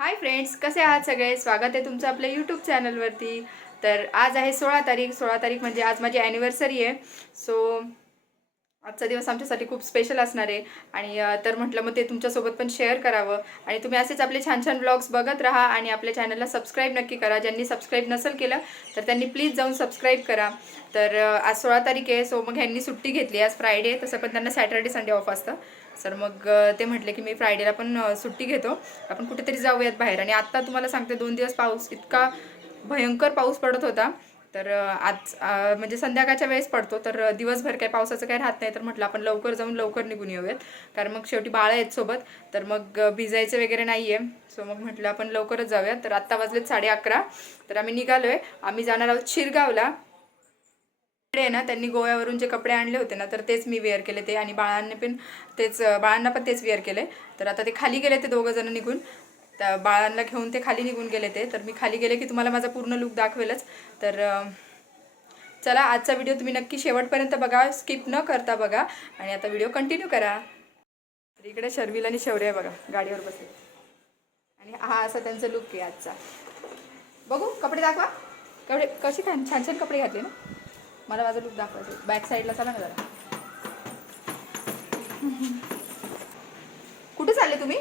Hi friends, कसे आहात सगळे? स्वागत आहे तुमचं आपल्या यूट्यूब चॅनलवरती. तर आज आहे 16 तारीख. 16 तारीख म्हणजे आज माझी ॲनिव्हर्सरी आहे. सो आजचा दिवस आमच्यासाठी खूप स्पेशल असणार आहे. आणि तर म्हटलं मग ते तुमच्यासोबत पण शेअर करावं. आणि तुम्ही असेच आपले छान छान ब्लॉग्स बघत राहा आणि आपल्या चॅनलला सबस्क्राईब नक्की करा. ज्यांनी सबस्क्राईब नसेल केलं तर त्यांनी प्लीज जाऊन सबस्क्राईब करा. तर आज 16 तारीख आहे. सो मग ह्यांनी सुट्टी घेतली. आज फ्रायडे, तसं पण त्यांना सॅटर्डे संडे ऑफ असतं. सर मग ते म्हटले की मी फ्रायडेला पण सुट्टी घेतो, आपण कुठेतरी जाऊयात बाहेर. आणि आत्ता तुम्हाला सांगते 2 दिवस पाऊस, इतका भयंकर पाऊस पडत होता. तर आज म्हणजे संध्याकाळच्या वेळेस पडतो, तर दिवसभर काय पावसाचं काही राहत नाही. तर म्हटलं आपण लवकर जाऊन लवकर निघून येऊयात, कारण मग शेवटी बाळं आहेत सोबत. तर मग भिजायचं वगैरे नाही आहे. सो मग म्हटलं आपण लवकरच जाऊयात. तर आत्ता वाजलेत 11:30. तर आम्ही निघालोय. आम्ही जाणार आहोत शिरगावला. ना त्यांनी गोव्यावरून जे कपडे आणले होते ना, तर तेच मी वेअर केले ते. आणि बाळांना पण तेच वेअर केले. तर आता ते खाली गेले, ते दोघं जण निघून. त्या बाळांना घेऊन ते खाली निघून गेले ते. तर मी खाली गेले की तुम्हाला माझा पूर्ण लुक दाखवेलच. तर चला, आजचा व्हिडिओ तुम्ही नक्की शेवटपर्यंत बघा, स्किप न करता बघा. आणि आता व्हिडिओ कंटिन्यू करा. तर इकडे शर्विल आणि शौर्य बघा गाडीवर बसले. आणि हा असा त्यांचा लुक आहे आजचा. बघू, कपडे दाखवा. कपडे कशी छान छान कपडे घातले ना. मला माझा लुक दाखवायचं. बॅक साईडला चला ना जरा. कुठे चालले तुम्ही?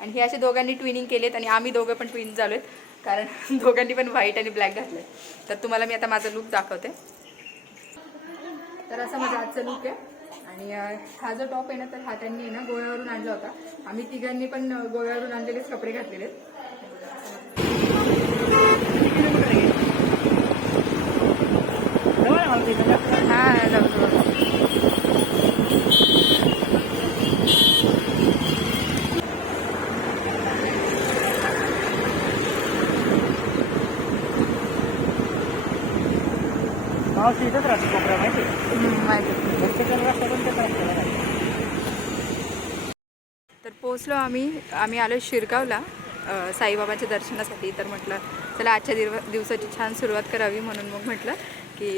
आणि हे असे दोघांनी ट्विनिंग केलेत आणि आम्ही दोघं पण ट्विन झालोत, कारण दोघांनी पण व्हाईट आणि ब्लॅक घातले. तर तुम्हाला मी आता माझा लुक दाखवते. तर असा माझा आजचा लुक आहे. आणि हा जो टॉप आहे ना, तर हा त्यांनी ना गोव्यावरून आणला होता. आम्ही तिघांनी पण गोव्यावरून आणलेलेच कपडे घातलेले. हां, जाऊ. इथंच राहतो कोपरा माहिती तर पोचलो आम्ही आलो शिरगावला साईबाबांच्या दर्शनासाठी. तर म्हटलं चला आजच्या दिवसाची छान सुरुवात करावी, म्हणून मग म्हटलं की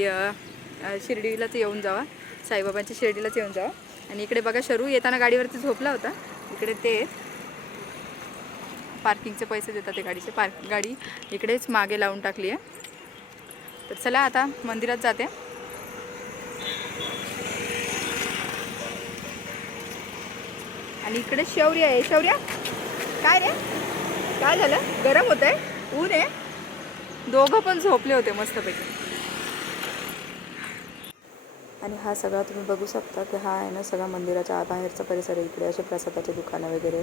शिर्डीलाच येऊन जावा, साईबाबांच्या शिर्डीलाच येऊन जावा. आणि इकडे बघा, शरू येताना गाडीवरती झोपला होता. इकडे ते पार्किंगचे पैसे देतात ते गाडीचे. गाडी इकडेच मागे लावून टाकली आहे. तर चला आता मंदिरात जाते. आणि इकडे शौर्य आहे. शौर्य काय रे, काय झालं? गरम होत आहे, ऊन आहे. दोघं पण झोपले होते मस्तपैकी. आणि हा सगळा तुम्ही बघू शकता की हा आहे ना सगळा मंदिराच्या बाहेरचा परिसर आहे. इकडे असे प्रसादाचे दुकानं वगैरे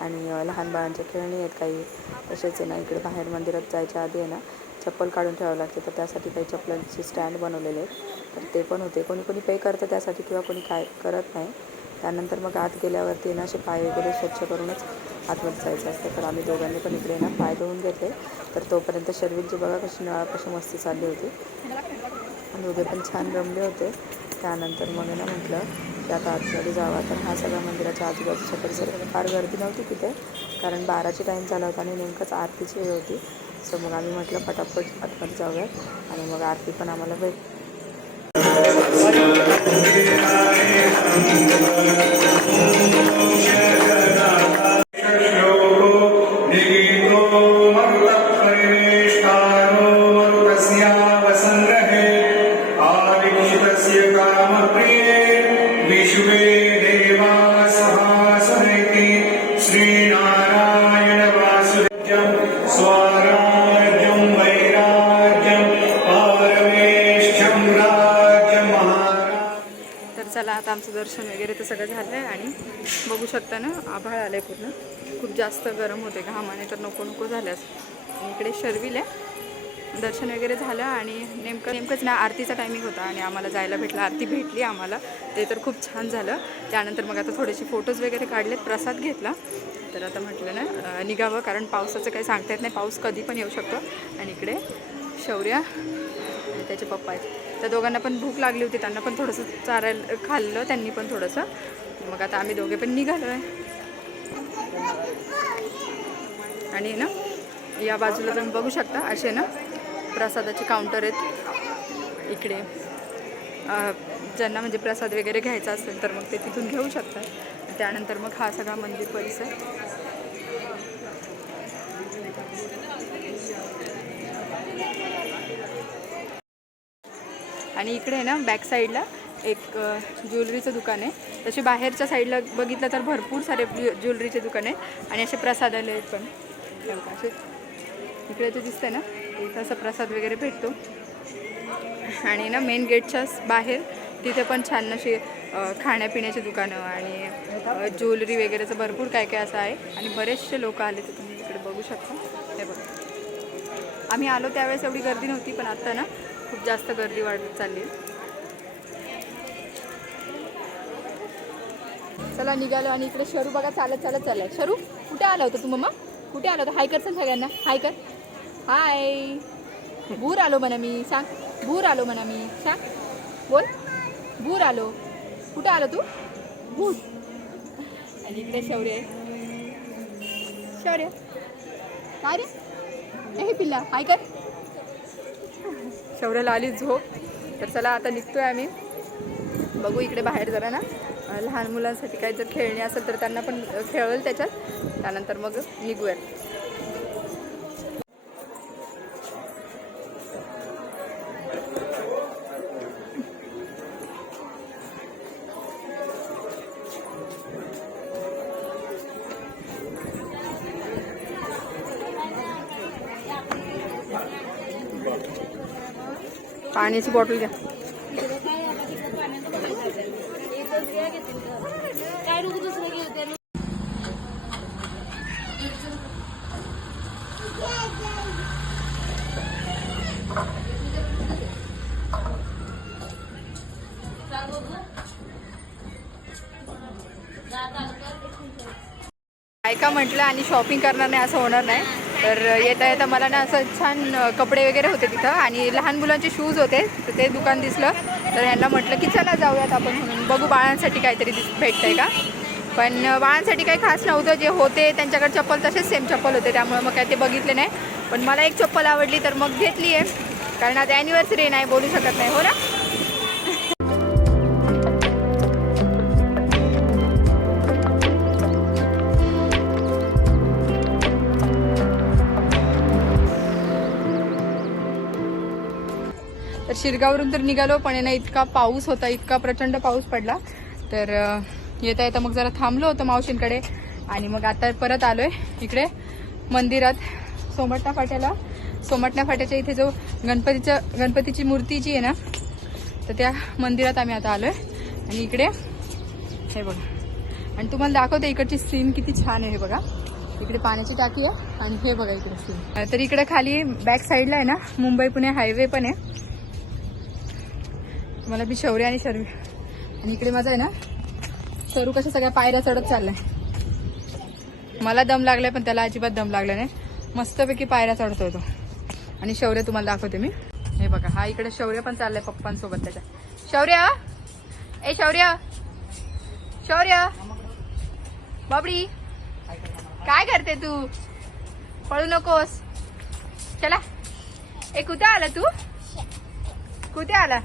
आणि लहान बाळांच्या खेळणी आहेत काही. तसेच आहे ना, इकडे बाहेर मंदिरात जायच्या आधी आहे ना चप्पल काढून ठेवावं लागते. तर त्यासाठी काही चप्पलांचे स्टँड बनवलेले आहेत. तर ते पण होते. कोणी कोणी पे करतं त्यासाठी, किंवा कोणी काय करत नाही. त्यानंतर मग आत गेल्यावरती ना असे पाय वगैरे स्वच्छ करूनच आतमध्ये जायचं असतं. तर आम्ही दोघांनी पण इकडे ना पाय धुवून घेतले. तर तोपर्यंत शर्विलची बघा कशी नळा कशी मस्ती चालली होती. दोघे पण छान रमले होते. त्यानंतर मग ना म्हटलं की आता आतमध्ये जावा. तर हा सगळा मंदिराच्या आजूबाजूच्या परिसरात फार गर्दी नव्हती तिथे, कारण 12ची टाईम झाला होता आणि नेमकंच आरतीची वेळ होती. सो मग आम्ही म्हटलं पटापट आतमध्ये जाऊयात आणि मग आरती पण आम्हाला भेट. चला आता आमचं दर्शन वगैरे तर सगळं झालं आहे. आणि बघू शकता ना, आभाळ आलं आहे पूर्ण. खूप जास्त गरम होते, घामाने तर नको नको झालं असं. आणि इकडे शर्विल आहे. दर्शन वगैरे झालं आणि नेमकंच ना आरतीचा टायमिंग होता आणि आम्हाला जायला भेटलं. आरती भेटली आम्हाला, ते तर खूप छान झालं. त्यानंतर मग आता थोडेसे फोटोज वगैरे काढलेत, प्रसाद घेतला. तर आता म्हटलं ना निघावं, कारण पावसाचं काही सांगता येत नाही, पाऊस कधी पण येऊ शकतो. आणि इकडे शौर्य आणि त्याचे पप्पा आहेत. त्या दोघांना पण भूक लागली होती, त्यांना पण थोडंसं चारायला खाल्लं त्यांनी पण थोडंसं. मग आता आम्ही दोघे पण निघालो आहे. आणि ना या बाजूला तुम्ही बघू शकता असे ना प्रसादाचे काउंटर आहेत इकडे. ज्यांना म्हणजे प्रसाद वगैरे घ्यायचा असेल तर मग ते तिथून घेऊ शकतात. त्यानंतर मग हा सगळा मंदिर परिसर. आणि इकडे आहे ना बॅक साईडला एक ज्वेलरीचं दुकान आहे. तसे बाहेरच्या साईडला बघितलं तर भरपूर सारे ज्वेलरीचे दुकान आहे आणि असे प्रसादालय आहेत पण. हे बघा असे इकडे जे दिसतंय ना इथं असं प्रसाद वगैरे भेटतो. आणि ना मेन गेटच्या बाहेर तिथे पण छान अशी खाण्यापिण्याची दुकानं आणि ज्वेलरी वगैरेचं भरपूर काय काय असं आहे. आणि बरेचसे लोक आले तर तुम्ही इकडे बघू शकता. हे बघा आम्ही आलो त्यावेळेस एवढी गर्दी नव्हती पण आता ना खूप जास्त गर्दी वाढत चालली आहे. चला निघालो आणि इकडे शरू बघा चालत चालत चाललाय. शरू कुठे आला होता तू मम्मा? कुठे आला होता? हाय कर सांग सगळ्यांना. हाय कर. हाय. भूर आलो म्हणा मी. सांग भूर आलो म्हणा मी. सांग बोल भूर आलो. कुठे आलो तू? भूर. आणि इकडे शौर्य आहे. शौर्य काय रे? हे पिल्ला हाय कर. शौर्याला आली झोप. तर चला आता निघतोय आम्ही. बघू इकडे बाहेर जरा ना लहान मुलांसाठी काही जर खेळणी असेल तर त्यांना पण खेळवेल त्याच्यात. त्यानंतर मग निघूयात. पाण्याची बॉटल घ्या. ऐका म्हटलं आणि शॉपिंग करणार नाही असं होणार नाही. तर येता येता मला ना असं छान कपडे वगैरे होते तिथं आणि लहान मुलांचे शूज होते तर ते दुकान दिसलं. तर यांना म्हटलं की चला जाऊयात आपण म्हणून. बघू बाळांसाठी काहीतरी भेटतंय का. पण बाळांसाठी काही खास नव्हतं. जे होते त्यांच्याकडे चप्पल तसेच सेम चप्पल होते त्यामुळे मग काय ते बघितले नाही. पण मला एक चप्पल आवडली तर मग घेतली आहे. कारण आज ॲनिव्हर्सरी नाही बोलू शकत नाही हो ना. तर शिरगावरून तर निघालो पण ना इतका पाऊस होता. इतका प्रचंड पाऊस पडला. तर येता येता मग जरा थांबलो होतो मावशींकडे आणि मग आता परत आलोय इकडे मंदिरात सोमटणा फाट्याला. सोमटणा फाट्याच्या इथे जो गणपतीची मूर्ती जी आहे ना तर त्या मंदिरात आम्ही आता आलोय. आणि इकडे हे बघा आणि तुम्हाला दाखवते इकडची सीन किती छान आहे. हे बघा इकडे पाण्याची टाकी आहे आणि हे बघा इकडे सीन. तर इकडे खाली बॅक साईडला आहे ना मुंबई पुणे हायवे पण आहे. मला बी शौर्य आणि शर्वी आणि इकडे माझा आहे ना शरू कशा सगळ्या पायऱ्या चढत चाललाय. मला दम लागलाय पण त्याला अजिबात दम लागला नाही. मस्तपैकी पायऱ्या चढतोय तो. आणि शौर्य तुम्हाला दाखवते मी. हे बघा हा इकडे शौर्य पण चाललाय पप्पांसोबत त्याच्या. शौर्य ए शौर्य शौर्य बाबडी काय करते तू? पळू नकोस. चला ए कुठे आला तू? कुठे आला?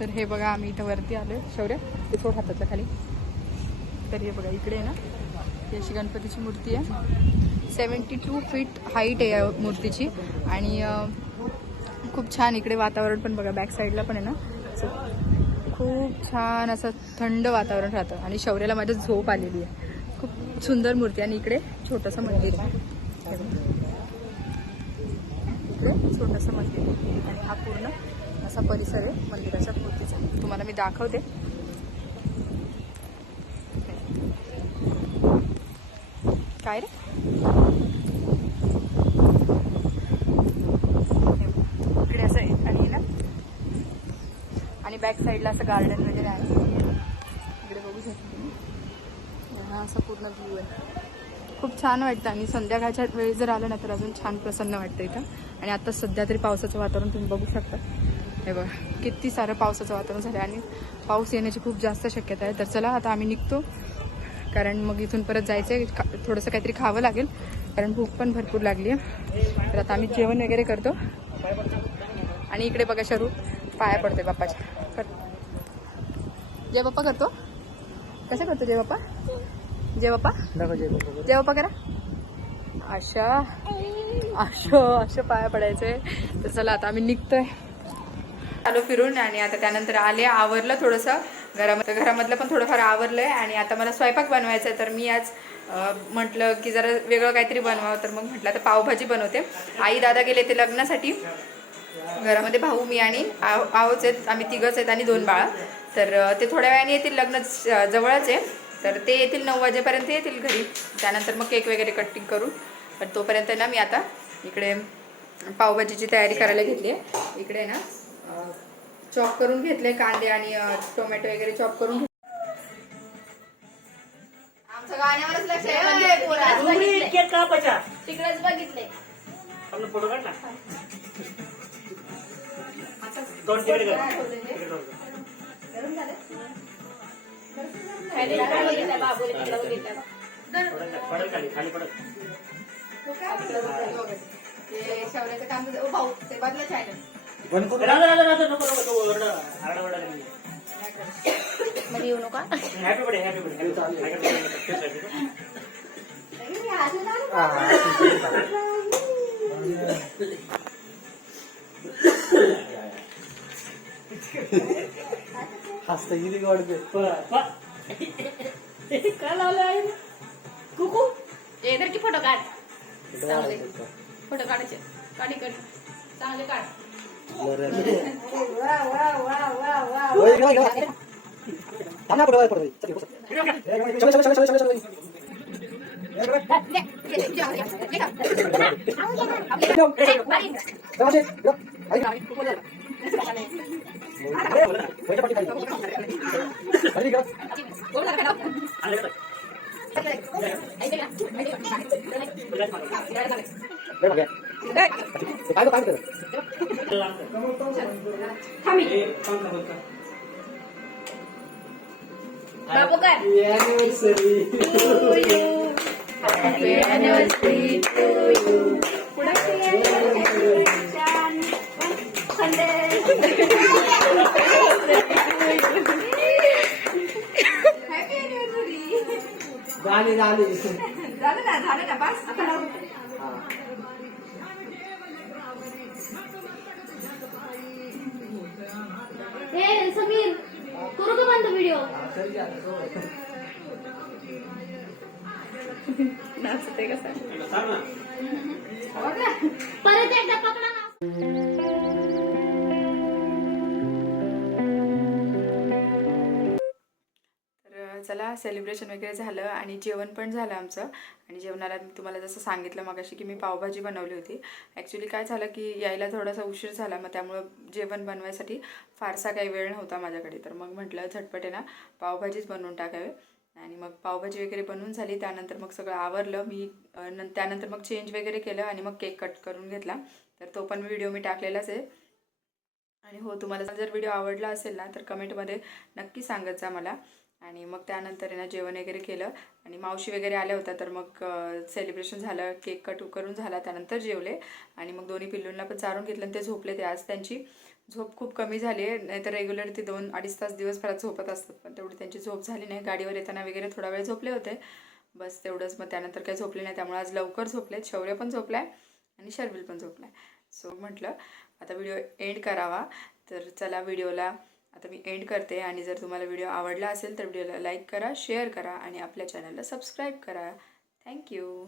तर हे बघा आम्ही इथं वरती आलोय. शौर्य ते सोड हातातलं खाली. तर हे बघा इकडे आहे ना ही अशी गणपतीची मूर्ती आहे. 72 फीट हाईट आहे या मूर्तीची. आणि खूप छान इकडे वातावरण पण बघा बॅक साईडला पण आहे ना खूप छान असं थंड वातावरण राहतं. आणि शौर्याला माझ्या झोप आलेली आहे. खूप सुंदर मूर्ती. आणि इकडे छोटंसं मंदिर आहे. इकडे छोटंसं मंदिर आहे आणि हा पूर्ण असा परिसर आहे मंदिराच्या मूर्तीचा. तुम्हाला मी दाखवते. काय रे इकडे असं आहे आणि ना आणि बॅक साईडला असं गार्डन वगैरे आहे. इकडे बघू शकतो तुम्ही. हा असा पूर्ण व्ह्यू आहे. खूप छान वाटतं आणि संध्याकाळच्या वेळी जर आलं ना तर अजून छान प्रसन्न वाटतं इथं. आणि आता सध्या तरी पावसाचं वातावरण तुम्ही बघू शकता. हे बघा किती सारं पावसाचं वातावरण झालं आणि पाऊस येण्याची खूप जास्त शक्यता आहे. तर चला आता आम्ही निघतो, कारण मग इथून परत जायचं आहे. थोडंसं काहीतरी खावं लागेल कारण भूक पण भरपूर लागली आहे. तर आता आम्ही जेवण वगैरे करतो. आणि इकडे बघा शरू पाया पडते बाप्पाच्या. कर जय बाप्पा करतो. कसं करतो जय बाप्पा? जय बाप्पा जय बाप्पा करा. अशा पाया पडायचे. तर चला आता आम्ही निघतोय. आलो फिरून आणि आता त्यानंतर आले, आवरलं थोडंसं घरामधलं पण थोडंफार आवरलंय आणि आता मला स्वयंपाक बनवायचा आहे. तर मी आज म्हटलं की जरा वेगळं काहीतरी बनवावं. तर मग म्हटलं आता पावभाजी बनवते. आई दादा गेले ते लग्नासाठी. घरामध्ये भाऊ मी आणि आहोच आहेत, आम्ही तिघंच आहेत आणि 2 बाळं. तर ते थोड्या वेळाने येतील, लग्न जवळच आहे. तर ते येतील 9 वाजेपर्यंत येतील घरी. त्यानंतर मग केक वगैरे कटिंग करून. पण तोपर्यंत ना मी आता इकडे पावभाजीची तयारी करायला घेतली आहे. इकडे ना चॉप करून घेतले कांदे आणि टोमॅटो वगैरे चॉप करून घेतले. आमचं गाण्यावरच लक्ष आहे. तिकडेच बघितले फोटो काढ ना. दोन तिकडे कर. खाली पडत शेवण्याचं काम भाऊ ते बदलच आहे. मध्ये येऊ नका. Happy birthday happy birthday. हसत किती वाटते. काय लावलं आहे कुकू? येणार की फोटो काढ. चांगले फोटो काढायचे. काढी काढ चांगले काढ. बाबू कर. Happy anniversary to you. झालं ना बस. समीर करू का बंद व्हिडिओ? नाचते कसं परत एकदा पकडा ना. चला सेलिब्रेशन वगैरे झालं आणि जेवण पण झालं आमचं. आणि जेवणाला मी तुम्हाला जसं सांगितलं मगाशी की मी पावभाजी बनवली होती. ॲक्च्युली काय झालं की यायला थोडासा उशीर झाला, मग त्यामुळं जेवण बनवायसाठी फारसा काही वेळ नव्हता माझ्याकडे. तर मग म्हटलं झटपट आहे ना पावभाजीच बनवून टाकावे. आणि मग पावभाजी वगैरे बनवून झाली. त्यानंतर मग सगळं आवरलं मी. त्यानंतर मग चेंज वगैरे केलं आणि मग केक कट करून घेतला. तर तो पण व्हिडिओ मी टाकलेलाच आहे. आणि हो, तुम्हाला जर व्हिडिओ आवडला असेल ना तर कमेंटमध्ये नक्की सांगत जा मला. आणि मग त्यानंतर आहे ना जेवण वगैरे केलं आणि मावशी वगैरे आल्या होत्या. तर मग सेलिब्रेशन झालं, केक कट करून झाला, त्यानंतर जेवले. आणि मग दोन्ही पिल्लूंना पण चारून घेतलं आणि ते झोपले. ते आज त्यांची झोप खूप कमी झाली आहे. नाहीतर रेग्युलर ते 2-2.5 तास दिवसभरात झोपत असतात, पण तेवढी त्यांची झोप झाली नाही. गाडीवर येताना वगैरे थोडा वेळ झोपले होते, बस तेवढंच. मग त्यानंतर काही झोपले नाही, त्यामुळे आज लवकर झोपलेत. शौर्य पण झोपलाय आणि शर्विल पण झोपलाय. सो म्हटलं आता व्हिडिओ एंड करावा. तर चला व्हिडिओला आता मी एंड करते. आणि जर तुम्हाला व्हिडिओ आवडला असेल तर व्हिडिओला लाईक करा, शेअर करा आणि आपल्या चॅनलला सबस्क्राईब करा. थँक्यू.